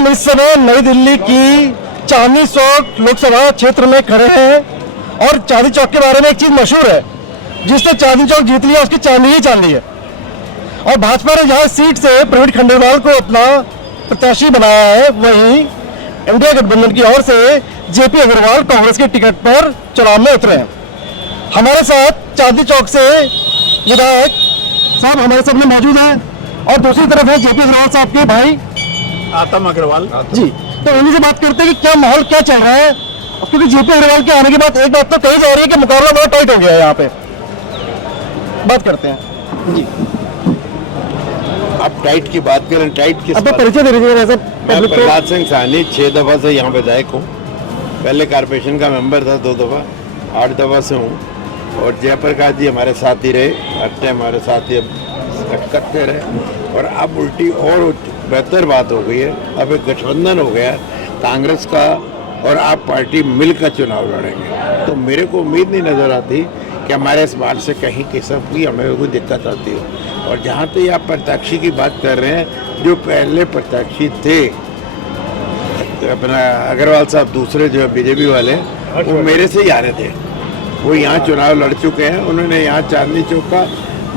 हम इस समय नई दिल्ली की चांदनी चौक लोकसभा क्षेत्र में खड़े हैं और चांदनी चौक के बारे में एक चीज मशहूर है, जिसने चांदनी चौक जीत लिया उसकी चांदी ही चांदी है। और भाजपा ने जहां सीट से प्रवीण खंडेलवाल को अपना प्रत्याशी बनाया है, वहीं इंडिया गठबंधन की ओर से जेपी अग्रवाल कांग्रेस के टिकट पर चुनाव में उतरे हैं। हमारे साथ चांदनी चौक से विधायक साहब हमारे सामने मौजूद है और दूसरी तरफ है जेपी अग्रवाल साहब के भाई आतम अग्रवाल जी। तो उन्हीं से बात करते हैं कि क्या माहौल क्या चल रहा है, क्योंकि जेपी अग्रवाल के आने के बाद एक बात तो कही जा रही है कि मुकाबला बहुत टाइट हो गया है। यहाँ पे बात करते हैं जी। आप टाइट की बात करें, टाइट की अब तो परिचय दे दीजिए वैसे मैं प्रहलाद सिंह साहनी 6 दफा से यहाँ विधायक हूँ। पहले कारपोरेशन का मेंबर था 2 दफा, 8 दफा से हूँ। और जयप्रकाश जी हमारे साथ ही रहे, हर टाइम हमारे साथ ही करते रहे। और अब उल्टी और बेहतर बात हो गई है, अब एक गठबंधन हो गया कांग्रेस का और आप पार्टी मिलकर चुनाव लड़ेंगे। तो मेरे को उम्मीद नहीं नज़र आती कि हमारे इस बात से कहीं किस्म की हमें कोई दिक्कत आती हो। और जहाँ तक आप प्रत्याशी की बात कर रहे हैं, जो पहले प्रत्याशी थे अपना अग्रवाल साहब, दूसरे जो बीजेपी वाले, वो मेरे से ही आ रहे थे। वो यहाँ चुनाव लड़ चुके हैं, उन्होंने यहाँ चांदनी चौक का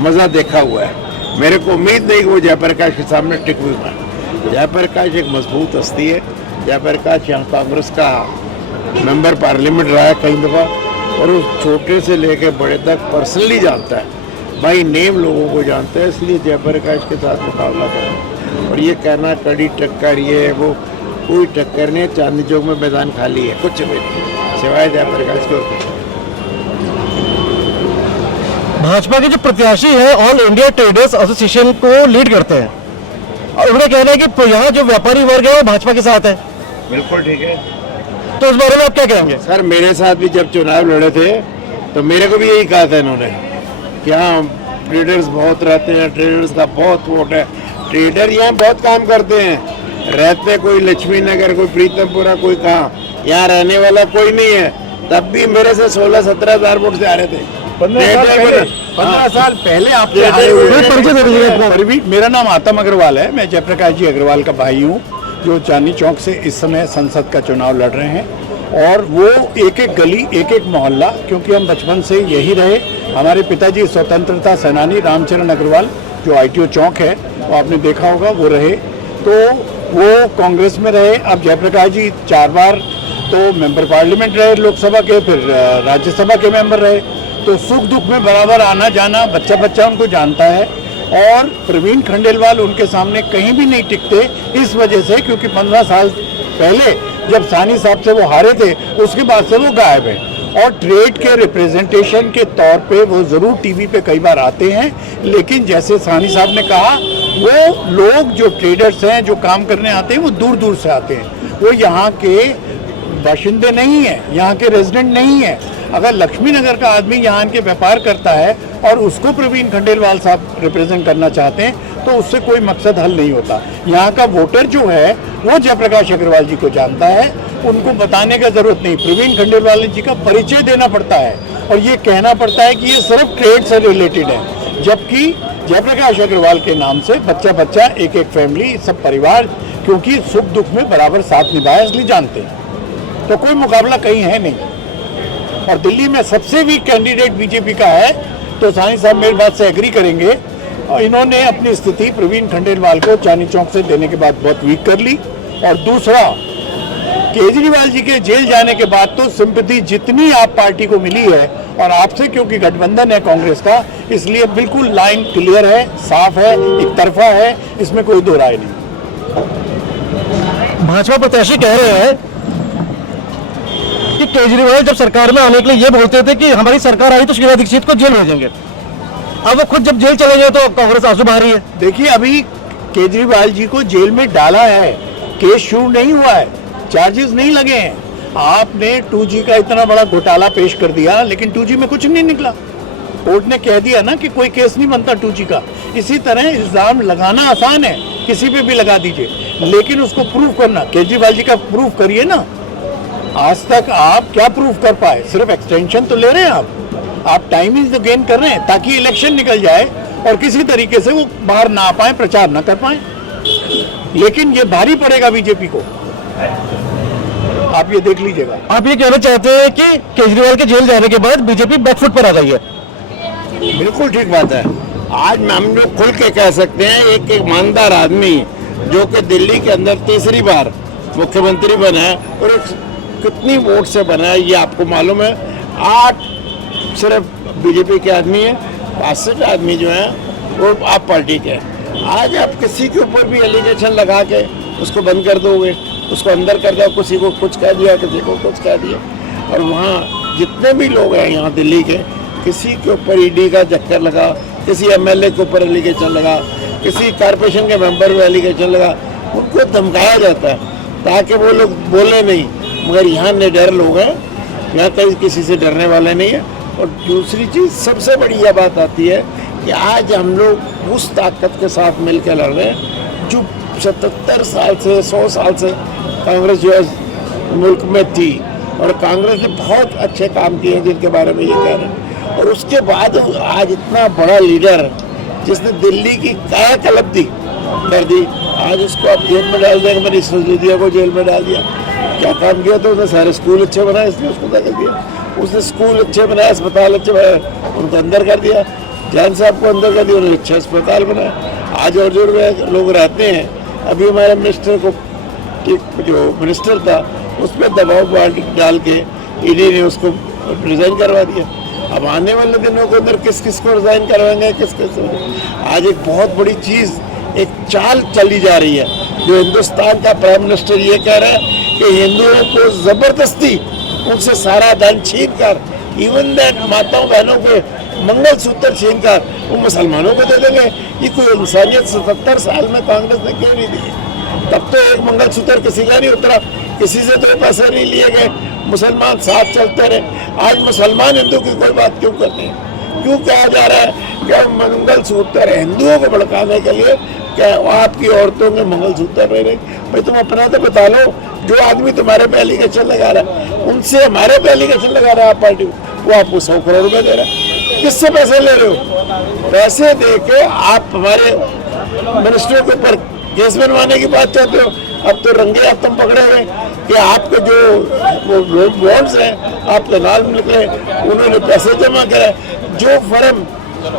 मज़ा देखा हुआ है। मेरे को उम्मीद नहीं कि वो जयप्रकाश के सामने टिक हुई पाए। जयप्रकाश एक मजबूत हस्ती है। जयप्रकाश यहाँ कांग्रेस का मेंबर पार्लियामेंट रहा है कई दफ़ा, और वो छोटे से लेकर बड़े तक पर्सनली जानता है, भाई नेम लोगों को जानता है। इसलिए जयप्रकाश के साथ मुकाबला करना और ये कहना कड़ी टक्कर, ये वो कोई टक्कर नहीं है। चांदनी चौक में मैदान खाली है, कुछ भी नहीं सिवाय जयप्रकाश के। भाजपा के जो प्रत्याशी हैं ऑल इंडिया ट्रेडर्स एसोसिएशन को लीड करते हैं और उन्हें कहना है कि यहाँ जो व्यापारी वर्ग है वो भाजपा के साथ है। बिल्कुल ठीक है। तो इस बारे में आप क्या कहेंगे? सर मेरे साथ भी जब चुनाव लड़े थे तो मेरे को भी यही कहा था इन्होंने कि हाँ ट्रेडर्स बहुत रहते हैं, ट्रेडर्स का बहुत वोट है। ट्रेडर यहाँ बहुत काम करते हैं, रहते कोई लक्ष्मी नगर, कोई प्रीतमपुरा, कोई कहाँ, यहाँ रहने वाला कोई नहीं है। तब भी मेरे से 16-17 हज़ार वोट से आ रहे थे। 15 साल पहले आपके आए हुए हैं। मेरा नाम आतम अग्रवाल है, मैं जयप्रकाश जी अग्रवाल का भाई हूँ, जो चांदनी चौक से इस समय संसद का चुनाव लड़ रहे हैं। और वो एक एक गली, एक एक मोहल्ला, क्योंकि हम बचपन से यही रहे। हमारे पिताजी स्वतंत्रता सेनानी रामचरण अग्रवाल, जो ITO चौक है, वो आपने देखा होगा, वो रहे। तो वो कांग्रेस में रहे। अब जयप्रकाश जी 4 बार तो मेंबर पार्लियामेंट रहे लोकसभा के, फिर राज्यसभा के मेंबर रहे। तो सुख दुख में बराबर आना जाना, बच्चा बच्चा उनको जानता है। और प्रवीण खंडेलवाल उनके सामने कहीं भी नहीं टिकते, इस वजह से क्योंकि 15 साल पहले जब साहनी साहब से वो हारे थे, उसके बाद से वो गायब है। और ट्रेड के रिप्रेजेंटेशन के तौर पे वो ज़रूर टीवी पे कई बार आते हैं, लेकिन जैसे साहनी साहब ने कहा, वो लोग जो ट्रेडर्स हैं, जो काम करने आते हैं, वो दूर दूर से आते हैं। वो यहाँ के बाशिंदे नहीं है, यहाँ के रेजिडेंट नहीं है। अगर लक्ष्मी नगर का आदमी यहाँ के व्यापार करता है और उसको प्रवीण खंडेलवाल साहब रिप्रेजेंट करना चाहते हैं, तो उससे कोई मकसद हल नहीं होता। यहाँ का वोटर जो है वो जयप्रकाश अग्रवाल जी को जानता है, उनको बताने का जरूरत नहीं। प्रवीण खंडेलवाल जी का परिचय देना पड़ता है और ये कहना पड़ता है कि ये सिर्फ ट्रेड से रिलेटेड है, जबकि जयप्रकाश अग्रवाल के नाम से बच्चा बच्चा, एक एक फैमिली, सब परिवार, क्योंकि सुख दुख में बराबर साथ निभाया, इसलिए जानते हैं। तो कोई मुकाबला कहीं है नहीं। और दिल्ली में सबसे वीक कैंडिडेट बीजेपी का है, तो साहनी साहब मेरी बात से एग्री करेंगे। और इन्होंने अपनी स्थिति प्रवीण खंडेलवाल को चांदनी चौक से देने के बाद बहुत वीक कर ली। और दूसरा, केजरीवाल जी के जेल जाने के बाद तो सिंपैथी जितनी आप पार्टी को मिली है, और आपसे क्योंकि गठबंधन है कांग्रेस का, इसलिए बिल्कुल लाइन क्लियर है, साफ है, एक तरफा है, इसमें कोई दो राय नहीं। भाजपा प्रत्याशी कह रहे हैं कि केजरीवाल जब सरकार में आने के लिए ये बोलते थे कि हमारी सरकार आई तो शीला दीक्षित को जेल भेजेंगे। अब वो खुद जब जेल चले गए तो कांग्रेस आंसू बहा रही है। देखिए, अभी केजरीवाल जी को जेल में डाला है, केस शुरू नहीं हुआ है, चार्जेस नहीं लगे हैं। आपने 2G का इतना बड़ा घोटाला पेश कर दिया, लेकिन 2G में कुछ नहीं निकला। कोर्ट ने कह दिया ना कि कोई केस नहीं बनता 2G का। इसी तरह इल्जाम लगाना आसान है, किसी पे भी लगा दीजिए, लेकिन उसको प्रूव करना, केजरीवाल जी का प्रूव करिए ना। आज तक आप क्या प्रूफ कर पाए? सिर्फ एक्सटेंशन तो ले रहे हैं आप टाइमिंग तो गेन कर रहे हैं ताकि इलेक्शन निकल जाए और किसी तरीके से वो बाहर ना आ पाए, प्रचार ना कर पाए। लेकिन ये भारी पड़ेगा बीजेपी को, आप ये देख लीजिएगा। आप ये कहना चाहते हैं कि केजरीवाल के जेल जाने के बाद बीजेपी बैकफुट पर आ गई है? बिल्कुल ठीक बात है। आज हम लोग खुल के कह सकते हैं, एक ईमानदार आदमी जो कि दिल्ली के अंदर तीसरी बार मुख्यमंत्री बना है, और कितनी वोट से बना है ये आपको मालूम है। 8 सिर्फ बीजेपी के आदमी है, 62 आदमी जो है वो आप पार्टी के हैं। आज आप किसी के ऊपर भी एलिगेशन लगा के उसको बंद कर दोगे, उसको अंदर कर दो, किसी को कुछ कह दिया, किसी को कुछ कह दिया। और वहाँ जितने भी लोग हैं यहाँ दिल्ली के, किसी के ऊपर ईडी का चक्कर लगा, किसी एमएलए के ऊपर एलिगेशन लगा, किसी कारपोरेशन के मेंबर पे एलिगेशन लगा, उनको धमकाया जाता है ताकि वो लोग बोले नहीं। मगर यहाँ निडर लोग हैं, यहाँ कहीं किसी से डरने वाले नहीं है। और दूसरी चीज़ सबसे बड़ी यह बात आती है कि आज हम लोग उस ताकत के साथ मिल कर लड़ रहे हैं जो 77 साल से 100 साल से कांग्रेस जो है मुल्क में थी, और कांग्रेस ने बहुत अच्छे काम किए जिनके बारे में ये कह रहे हैं। और उसके बाद आज इतना बड़ा लीडर जिसने दिल्ली की कायाकल्प कर दी, आज उसको आप जेल में डाल देंगे। मैंने सिसोदिया को जेल में डाल दिया, क्या काम किया? तो उसने सारे स्कूल अच्छे बनाए, इसलिए उसको धकेल दिया। उसने स्कूल अच्छे बनाए, अस्पताल अच्छे बनाए, उनको अंदर कर दिया। जैन साहब को अंदर कर दिया, उन्होंने अच्छा अस्पताल बनाया। आज और जो लोग रहते हैं, अभी हमारे मिनिस्टर को, जो मिनिस्टर था उस पर दबाव डाल के ईडी ने उसको रिजाइन करवा दिया। अब आने वाले दिनों के अंदर किस किस को रिजाइन करवाएंगे, किस किस। आज एक बहुत बड़ी चीज़, एक चाल चली जा रही है जो हिंदुस्तान का प्राइम मिनिस्टर ये कह रहा है कि हिंदुओं को ज़बरदस्ती उनसे सारा धन छीन कर, इवन दैट माताओं बहनों के मंगलसूत्र छीन कर वो मुसलमानों को दे देंगे। ये कोई इंसानियत 77 साल में कांग्रेस ने क्यों नहीं दी? तब तो एक मंगलसूत्र किसी का नहीं उतरा, किसी से तो पैसे नहीं लिए गए, मुसलमान साथ चलते रहे। आज मुसलमान हिंदू की कोई बात क्यों करते हैं? क्यों कहा जा रहा है कि मंगलसूत्र हिंदुओं को भड़काने के लिए, क्या आपकी औरतों के मंगलसूत्र रह रहे? भाई तुम अपना तो बता लो। जो आदमी तुम्हारे पे एलिगेशन लगा रहा है, उनसे हमारे पे एलिगेशन लगा रहा है आप पार्टी, वो आपको 100 करोड़ रुपए दे रहा है। किससे पैसे ले रहे हो? पैसे दे के आप हमारे मिनिस्टरों के ऊपर केस बनवाने की बात चाहते हो। अब तो रंगे हाथ तुम पकड़े हुए कि आपके जो बॉन्ड्स हैं आपके नाम निकले, उन्होंने पैसे जमा करे। जो फर्म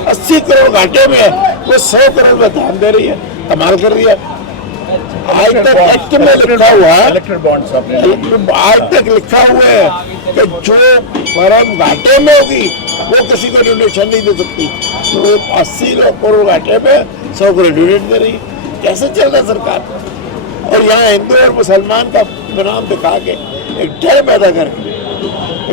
80 करोड़ घाटे में है वो 100 करोड़ में ध्यान दे रही है। कमाल कर दिया। आज तक एक्ट में लिखा हुआ है, आज तक लिखा हुआ है कि जो फर्म घाटे में होगी वो किसी को डोनेशन नहीं दे सकती। तो 80 करोड़ घाटे में 100 करोड़ डोनेट दे रही है। कैसे चल रहा सरकार? और यहाँ हिंदू और मुसलमान का नाम दिखा के एक डर पैदा करके,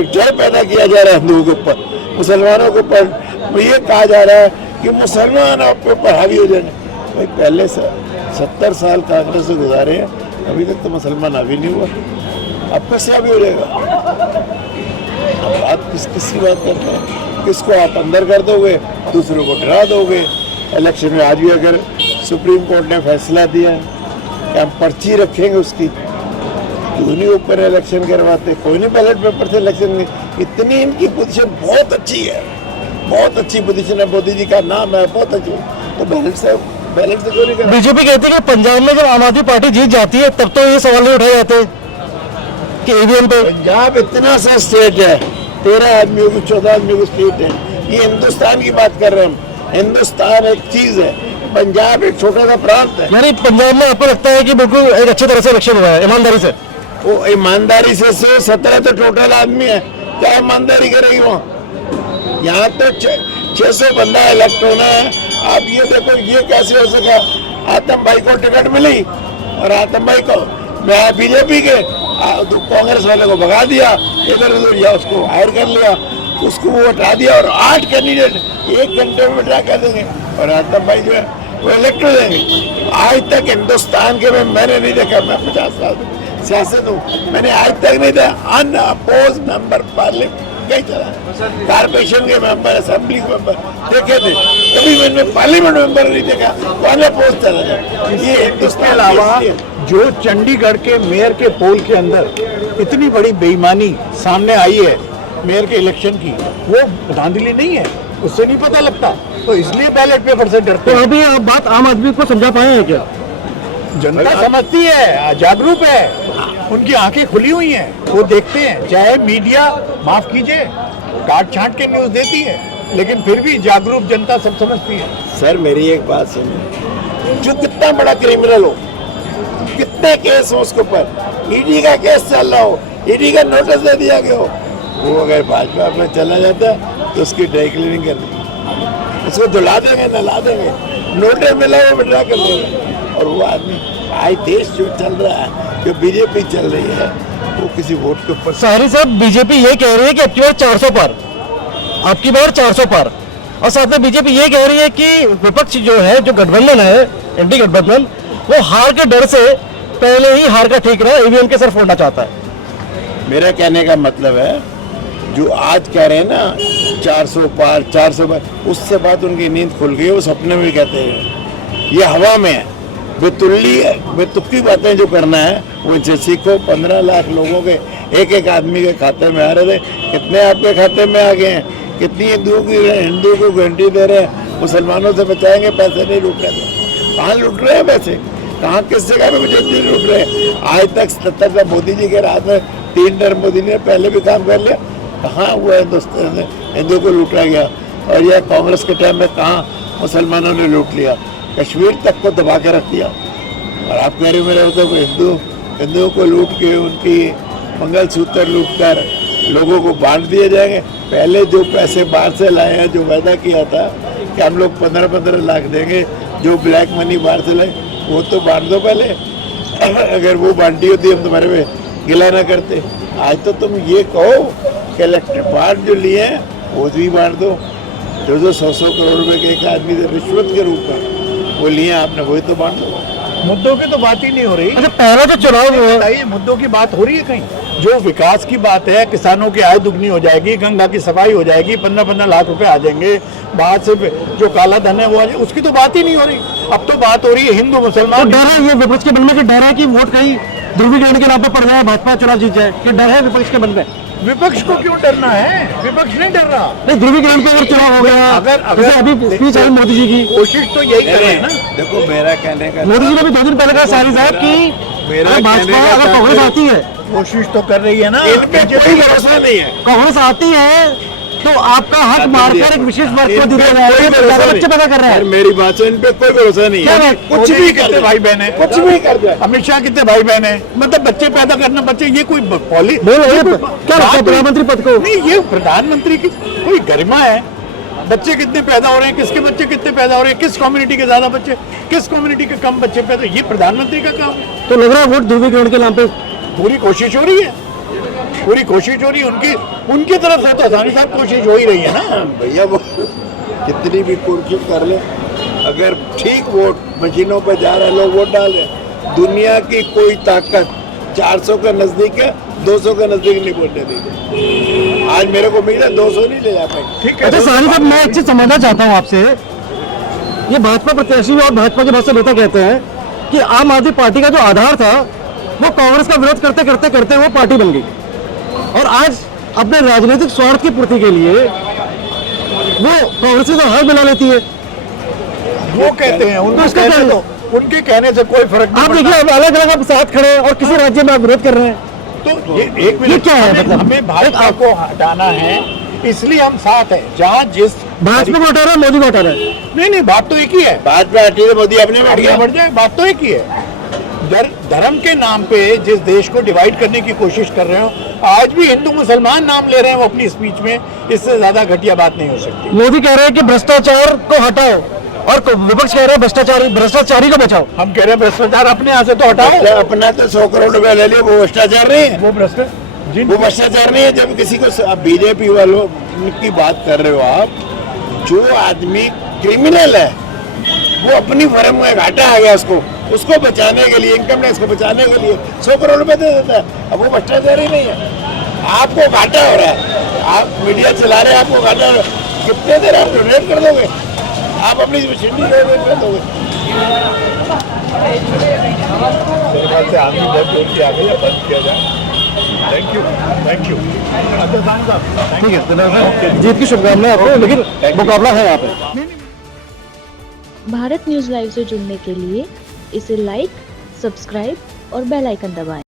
एक डर पैदा किया जा रहा है हिंदुओं के ऊपर, मुसलमानों के ऊपर। ये कहा जा रहा है कि मुसलमान आपके ऊपर हावी हो जाएंगे। भाई पहले से 70 साल कांग्रेस से गुजारे हैं, अभी तक तो मुसलमान हावी नहीं हुआ। अब कैसे हावी हो जाएगा? अब आप किसकी बात करते हैं? किसको आप अंदर कर दोगे, दूसरों को डरा दोगे। इलेक्शन में आज भी अगर सुप्रीम कोर्ट ने फैसला दिया कि हम पर्ची रखेंगे उसकी, क्यों नहीं ऊपर इलेक्शन करवाते? कोई नहीं बैलेट पेपर से इलेक्शन। इतनी इनकी पोजीशन बहुत अच्छी है, बहुत अच्छी पोजीशन है। मोदी जी का नाम है, बहुत अच्छी। तो बैलेट से क्यों नहीं? बीजेपी कहती है कि पंजाब में जब आम आदमी पार्टी जीत जाती है तब तो ये सवाल नहीं उठाए जाते कि ईवीएम पे। पंजाब इतना सा स्टेट है, 13 आदमियों की 14 आदमियों की स्टेट है। ये हिंदुस्तान की बात कर रहे हैं हम। हिंदुस्तान एक चीज है, पंजाब एक छोटा सा प्रांत है। यानी पंजाब में आपको लगता है कि बिल्कुल एक अच्छी तरह से इलेक्शन हुआ है, ईमानदारी से? वो ईमानदारी से 17 तो टोटल आदमी है, क्या ईमानदारी करेगी वहाँ? यहाँ तो 600 बंदा इलेक्ट होना है। आप ये देखो, ये कैसे हो सका? आतम भाई को टिकट मिली और आतम भाई को बीजेपी के कांग्रेस वाले को भगा दिया, इधर उधर या उसको हायर कर लिया, उसको वो हटा दिया। और 8 कैंडिडेट 1 घंटे में बैठा कर देंगे और आतम भाई जो है वो इलेक्ट हो जाएंगे। आज तक हिंदुस्तान के में मैंने नहीं देखा, मैं 50 साल सियासत हूँ, मैंने आज तक नहीं देखा अनअपोज मेंबर पार्लियामेंट कहीं चला। कारपोरेशन के मेंबर, असेंबली के मेंबर देखे थे, कभी मैंने पार्लियामेंट मेंबर नहीं देखा तो अनअपोज चला जाए। ये हिंदुस्तान के अलावा जो चंडीगढ़ के मेयर के पोल के अंदर इतनी बड़ी बेईमानी सामने आई है मेयर के इलेक्शन की, वो धांधली नहीं है, उससे नहीं पता लगता, तो इसलिए बैलेट पेपर से डरते तो अभी आप बात आम आदमी को समझा पाए हैं क्या? जनता समझती है, जागरूक है, उनकी आंखें खुली हुई हैं, वो देखते हैं। चाहे मीडिया माफ कीजिए काट छांट के न्यूज देती है, लेकिन फिर भी जागरूक जनता सब समझती है। सर मेरी एक बात सुनिए, जो कितना बड़ा क्रिमिनल हो, कितने केस हो उसके ऊपर, ईडी का केस चल रहा हो, ईडी का नोटिस दे दिया गया हो, वो अगर भाजपा में चला जाता तो उसकी ड्राई क्लीनिंग कर देंगे, उसको धुला देंगे, नला देंगे, नोटिस मिला वो विड्रा कर देंगे। और वो आदमी आज देश जो चल रहा है, जो बीजेपी चल रही है, वो किसी वोट के ऊपर। साहनी साहब, बीजेपी ये कह रही है कि अब की बार 400 पार, आपकी बार 400 पार, और साथ में बीजेपी ये कह रही है कि विपक्ष जो है, जो गठबंधन है, एंटी गठबंधन, वो हार के डर से पहले ही हार का ठीक रहा, ईवीएम के सर फोड़ना चाहता है। मेरा कहने का मतलब है, जो आज कह रहे हैं ना 400 पार 400 पार, उससे बात उनकी नींद खुल गई, वो सपने में भी कहते हैं, ये हवा में है, बेतुकी बातें जो करना है वो इनसे सीखो। 15 लाख लोगों के एक एक आदमी के खाते में आ रहे थे, कितने आपके खाते में आ गए हैं, कितनी हिंदू को गारंटी दे रहे हैं, मुसलमानों से बचाएंगे, पैसे नहीं लूट रहे थे, कहाँ लूट रहे हैं पैसे, कहाँ किस जगह पे मुझे नहीं लूट रहे हैं। आज तक 77 का मोदी जी के राज में 3 टर्म मोदी ने पहले भी काम कर लिया, कहाँ हुआ हिंदुस्तान में हिंदू को लूटा गया, और यह कांग्रेस के टाइम में कहाँ मुसलमानों ने लूट लिया, कश्मीर तक को दबा के रख दिया। और आप कह रहे हो मेरे तो हिंदुओं को लूट के उनकी मंगलसूत्र लूट कर लोगों को बांट दिए जाएंगे। पहले जो पैसे बाहर से लाए हैं, जो वादा किया था कि हम लोग 15-15 लाख देंगे, जो ब्लैक मनी बाहर से लाए वो तो बांट दो पहले। अगर वो बांटी होती हम तुम्हारे पे गिला ना करते। आज तो तुम ये कहो कि इलेक्ट्रिक बांट जो लिए हैं वो भी बांट दो, जो 100 करोड़ रुपए के एक आदमी से रिश्वत के रूप में वो लिए आपने, वही तो बांट दो। मुद्दों की तो बात ही नहीं हो रही। अच्छा, पहला जो चुनाव हुआ, बताइए मुद्दों की बात हो रही है कहीं? जो विकास की बात है, किसानों की आय दुगनी हो जाएगी, गंगा की सफाई हो जाएगी, 15-15 लाख रुपए आ जाएंगे, बाहर से जो काला धन है वो आ जाएगा, उसकी तो बात ही नहीं हो रही। अब तो बात हो रही है हिंदू मुसलमान। डर है ये विपक्ष के मन में, कि डर है कि वोट कहीं ध्रुवीकरण के नाम पे पड़ जाए, भाजपा चुनाव जीत जाए, कि डर है विपक्ष के मन में? विपक्ष को क्यों डरना है? विपक्ष नहीं डर रहा। नहीं, ध्रुवीकरण पे अगर चुनाव हो गया, अगर अभी स्पीच आई मोदी जी की, कोशिश तो यही कर रहे हैं ना। देखो मेरा कहने का, मोदी जी ने भी 2 दिन पहले कहा सारी साहब की अगर भाजपा अगर कांग्रेस आती है, कोशिश तो कर रही है ना। इन पे कोई भरोसा नहीं है। कांग्रेस आती है तो आपका हक मारकर एक विशेष वर्ग को दिया जाएगा, बच्चे पैदा कर रहे हैं। मेरी बात से इन पे कोई भरोसा नहीं है। कुछ भी कर दे भाई बहन है, कुछ भी कर दे। अमित शाह कितने भाई बहन है, मतलब बच्चे पैदा करना, बच्चे ये कोई पॉलिसी क्या लगता है प्रधानमंत्री पद को? नहीं, ये प्रधानमंत्री की कोई गरिमा है। बच्चे कितने पैदा हो रहे हैं, किसके बच्चे कितने पैदा हो रहे हैं, किस कम्युनिटी के ज्यादा बच्चे, किस कम्युनिटी के कम बच्चे पैदा, ये प्रधानमंत्री का काम है। तो लग रहा है वोट ध्रुवीकरण के नाम पे पूरी कोशिश हो रही है, पूरी कोशिश हो रही है उनकी तरफ से। तो आसानी साहब कोशिश हो ही रही है ना भैया, वो कितनी भी कोशिश कर ले, अगर ठीक वोट मशीनों पे जा रहे लोग वोट डाल रहे, दुनिया की कोई ताकत 400 के नजदीक है, 200 के नजदीक नहीं पहुंचने देगी। आज मेरे को मिला 200 नहीं ले जा पाएंगे। ठीक है। अच्छा साहनी साहब, मैं एक चीज समझना चाहता हूँ आपसे, ये भाजपा प्रत्याशी और भाजपा के बहुत से नेता कहते हैं कि आम आदमी पार्टी का जो आधार था वो कांग्रेस का विरोध करते करते करते वो पार्टी बन गई, और आज अपने राजनीतिक स्वार्थ की पूर्ति के लिए वो कांग्रेस से तो हाथ मिला लेती है। वो कहते हैं, उनके कहने से कोई फर्क नहीं। आप देखिए, अब अलग अलग आप साथ खड़े हैं और किसी राज्य में आप विरोध कर रहे हैं, तो ये एक मिनट क्या है? मतलब हमें भाजपा को हटाना है, इसलिए हम साथ हैं। जहाँ जिस भाजपा को हटा रहा है, मोदी को हटा रहा है। नहीं, बात तो एक ही है। बात में हटी तो मोदी अपने बैठ गया। बढ़ जाए, बात तो एक ही है। धर्म के नाम पे जिस देश को डिवाइड करने की कोशिश कर रहे हो, आज भी हिंदू मुसलमान नाम ले रहे हैं वो अपनी स्पीच में, इससे ज्यादा घटिया बात नहीं हो सकती। मोदी कह रहे हैं कि भ्रष्टाचार को हटाओ, और विपक्ष कह रहे हैं भ्रष्टाचारी को बचाओ। हम कह रहे हैं भ्रष्टाचार अपने यहाँ से तो हटाओ। अपना तो 100 करोड़ रुपया ले लिया, वो भ्रष्टाचार नहीं है। वो भ्रष्टाचार नहीं है। जब किसी को बीजेपी वालों की बात कर रहे हो आप, जो आदमी क्रिमिनल है वो अपनी फर्म में घाटा आ गया, उसको बचाने के लिए, इनकम टैक्स को बचाने के लिए 100 करोड़ रुपए दे देता है। अब वो भ्रष्टाचार ही नहीं है। आपको घाटा हो रहा है, आप मीडिया चला रहे हैं, आपको घाटा हो रहा है, कितने देर आप डोनेट कर दोगे? आप अपनी मशीनरी डोनेट कर दोगे। ठीक है, जीत की शुभकामनाएं आपको, लेकिन मुकाबला है यहाँ पे। भारत न्यूज लाइव से जुड़ने के लिए इसे लाइक, सब्सक्राइब और बेल आइकन दबाएं।